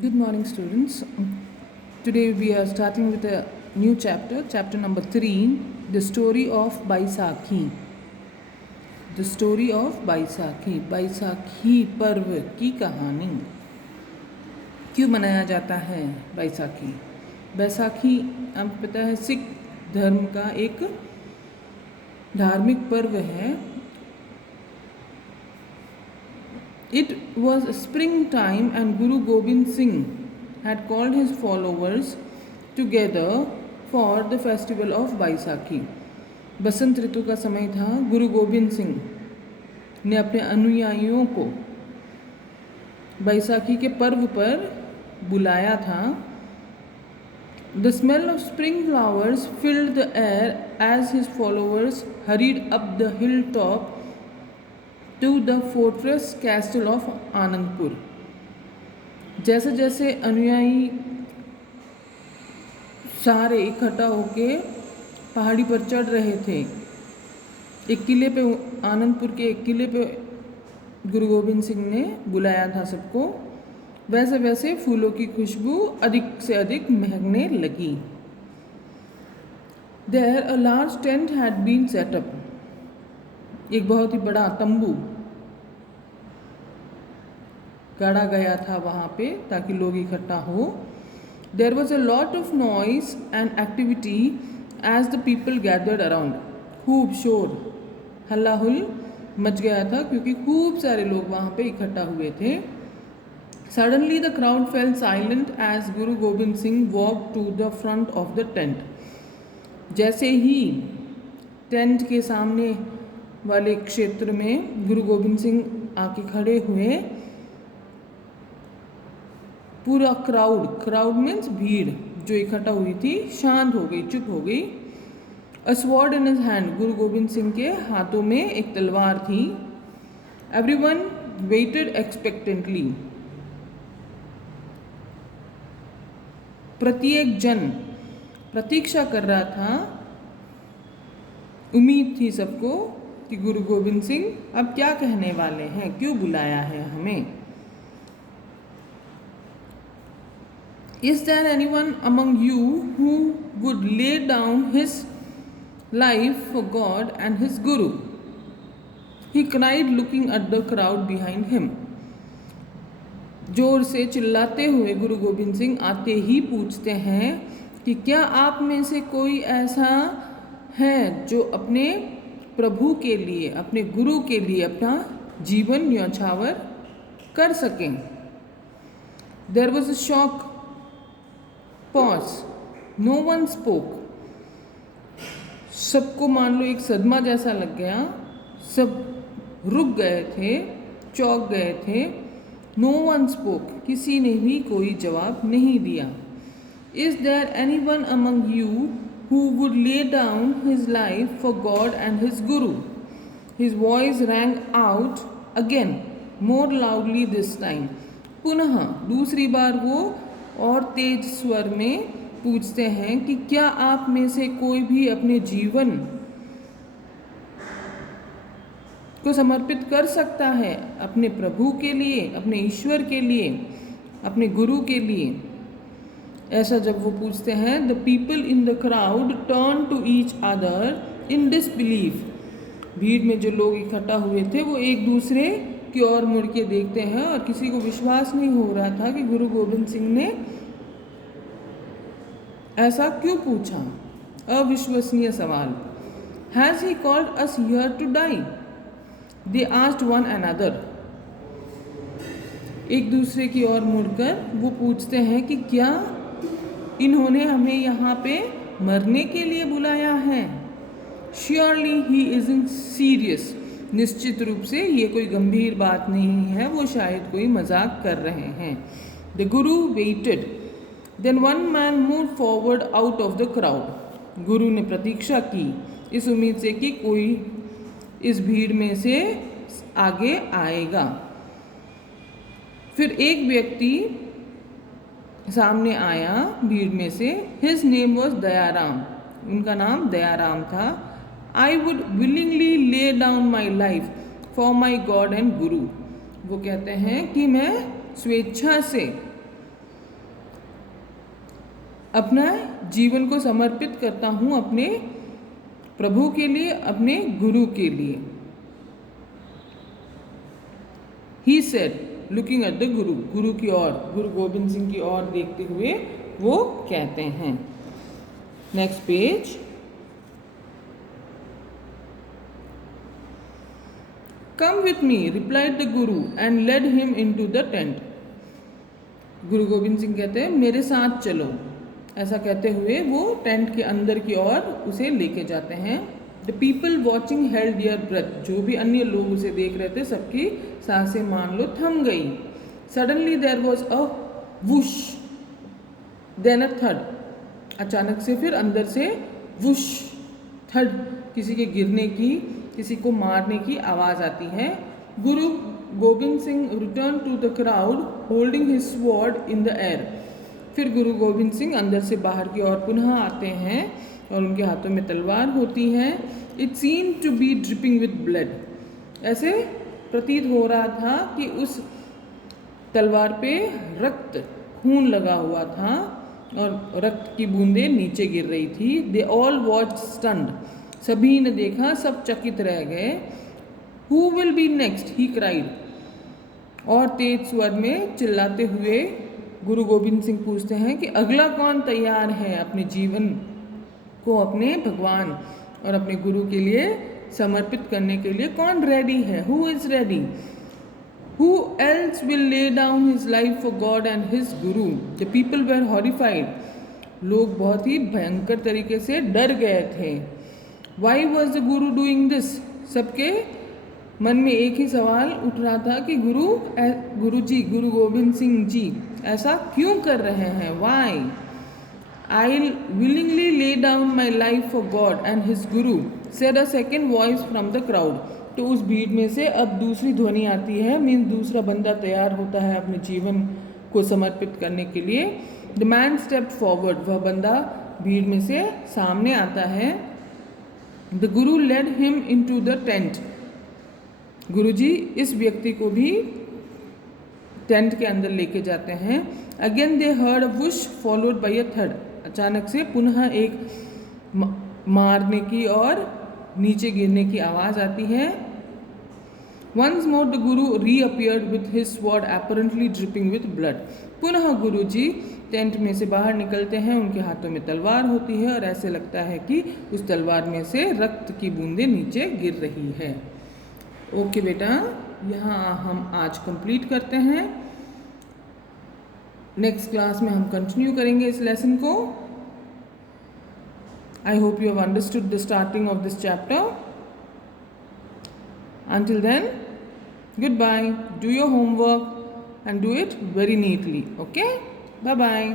Good morning, students. Today we are starting with a new chapter, chapter number 3, the story of Baisakhi. The story of Baisakhi. Baisakhi पर्व की कहानी। क्यों मनाया जाता है बैसाखी? बैसाखी आपको पता है सिख धर्म का एक धार्मिक पर्व है। It was springtime and Guru Gobind Singh had called his followers together for the festival of Baisakhi. बसंत ऋतु का समय था। गुरु गोबिंद सिंह ने अपने अनुयायियों को बैसाखी के पर्व पर बुलाया था। The smell of spring flowers filled the air as his followers hurried up the hilltop to the fortress castle of Anandpur. जैसे जैसे अनुयायी सारे इकट्ठा होके पहाड़ी पर चढ़ रहे थे, एक किले पे, आनंदपुर के एक किले पे गुरु गोबिंद सिंह ने बुलाया था सबको, वैसे वैसे फूलों की खुशबू अधिक से अधिक महकने लगी। There a large tent had been set up। एक बहुत ही बड़ा तंबू गाड़ा गया था वहाँ पे ताकि लोग इकट्ठा हो। There was a lot of noise and activity as the people gathered around। खूब शोर हल्ला हुल मच गया था क्योंकि खूब सारे लोग वहाँ पे इकट्ठा हुए थे। Suddenly the crowd fell silent as Guru Gobind Singh walked to the front of the tent। जैसे ही टेंट के सामने वाले क्षेत्र में गुरु गोबिंद सिंह आके खड़े हुए, पूरा क्राउड मीन्स भीड़ जो इकट्ठा हुई थी शांत हो गई, चुप हो गई। A sword in his hand. Guru Gobind Singh के हाथों में एक तलवार थी। Everyone waited expectantly. प्रत्येक जन प्रतीक्षा कर रहा था, उम्मीद थी सबको कि गुरु गोबिंद सिंह अब क्या कहने वाले हैं, क्यों बुलाया है हमें। Is there anyone among you who would lay down his life for God and his Guru? He cried, looking at the crowd behind him। जोर से चिल्लाते हुए गुरु गोबिंद सिंह आते ही पूछते हैं कि क्या आप में से कोई ऐसा है जो अपने प्रभु के लिए, अपने गुरु के लिए अपना जीवन न्यौछावर कर सकें। There was a shock pause, no one spoke। सबको मान लो एक सदमा जैसा लग गया, सब रुक गए थे, चौंक गए थे। No one spoke, किसी ने भी कोई जवाब नहीं दिया। Is there anyone among you who would lay down his life for God and his Guru? His voice rang out again, more loudly this time। पुनः दूसरी बार वो और तेज स्वर में पूछते हैं कि क्या आप में से कोई भी अपने जीवन को समर्पित कर सकता है अपने प्रभु के लिए, अपने ईश्वर के लिए, अपने गुरु के लिए। ऐसा जब वो पूछते हैं, the people in the crowd turn to each other in disbelief. भीड़ में जो लोग इकट्ठा हुए थे वो एक दूसरे की ओर मुड़ के देखते हैं और किसी को विश्वास नहीं हो रहा था कि गुरु गोबिंद सिंह ने ऐसा क्यों पूछा। अविश्वसनीय सवाल। Has he called us here to die? They asked one another. एक दूसरे की ओर मुड़कर वो पूछते हैं कि क्या इन्होंने हमें यहाँ पे मरने के लिए बुलाया है? Surely he isn't serious. निश्चित रूप से ये कोई गंभीर बात नहीं है, वो शायद कोई मजाक कर रहे हैं। The Guru waited, then one man move forward out of the crowd. Guru ने प्रतीक्षा की इस उम्मीद से कि कोई इस भीड़ में से आगे आएगा। फिर एक व्यक्ति सामने आया भीड़ में से। His name was Dayaram. उनका नाम दयाराम था। I would willingly lay down my life for my God and गुरु। वो कहते हैं कि मैं स्वेच्छा से अपना जीवन को समर्पित करता हूँ अपने प्रभु के लिए, अपने गुरु के लिए। He said, looking at the गुरु, गुरु की ओर, गुरु गोविंद सिंह की ओर देखते हुए वो कहते हैं। Next page. Come with me, replied the Guru and led him into the tent. गुरु गोविंद सिंह कहते हैं मेरे साथ चलो, ऐसा कहते हुए वो टेंट के अंदर की ओर उसे लेके जाते हैं। The people watching held their breath, जो भी अन्य लोग उसे देख रहे थे सबकी सांसें मान लो थम गई। Suddenly there was a whoosh, then a थर्ड, अचानक से फिर अंदर से वुश, थर्ड, किसी के गिरने की, किसी को मारने की आवाज़ आती है। Guru Gobind Singh return to the crowd holding his sword in the air. फिर गुरु गोविंद सिंह अंदर से बाहर की ओर पुनः आते हैं और उनके हाथों में तलवार होती है। It seem to be dripping with blood, ऐसे प्रतीत हो रहा था कि उस तलवार पे रक्त, खून लगा हुआ था और रक्त की बूंदें नीचे गिर रही थी। दे ऑल वॉच स्टन्ड, सभी ने देखा, सब चकित रह गए। Who will be next, he cried, और तेज स्वर में चिल्लाते हुए गुरु गोविंद सिंह पूछते हैं कि अगला कौन तैयार है अपने जीवन को अपने भगवान और अपने गुरु के लिए समर्पित करने के लिए, कौन रेडी है? Who is ready? Who else will lay down his life for God and his Guru? The people where horrified, लोग बहुत ही भयंकर तरीके से डर गए थे। Why was the Guru doing this? सबके मन में एक ही सवाल उठ रहा था कि गुरु जी, गुरु गोविंद सिंह जी ऐसा क्यों कर रहे हैं? Why? I willingly lay down my life for God and his guru, said a second voice from the crowd. तो उस भीड़ में से अब दूसरी ध्वनि आती है, मीन्स दूसरा बंदा तैयार होता है अपने जीवन को समर्पित करने के लिए। द मैन स्टेप्ड फॉरवर्ड, वह बंदा भीड़ में से सामने आता है। The guru led him in to the tent, Guruji इस व्यक्ति को भी टेंट के अंदर लेके जाते हैं। Again they heard a whoosh followed by अ थर्ड, अचानक से पुनः एक मारने की और नीचे गिरने की आवाज़ आती है। Once more the guru reappeared with his sword apparently dripping with blood, पुनः गुरु जी टेंट में से बाहर निकलते हैं, उनके हाथों में तलवार होती है और ऐसे लगता है कि उस तलवार में से रक्त की बूंदें नीचे गिर रही है। ओके बेटा, यहाँ हम आज कंप्लीट करते हैं। नेक्स्ट क्लास में हम कंटिन्यू करेंगे इस लेसन को। I hope you have understood the starting of this chapter. Until then, goodbye. Do your homework and do it very neatly. Okay? Bye-bye.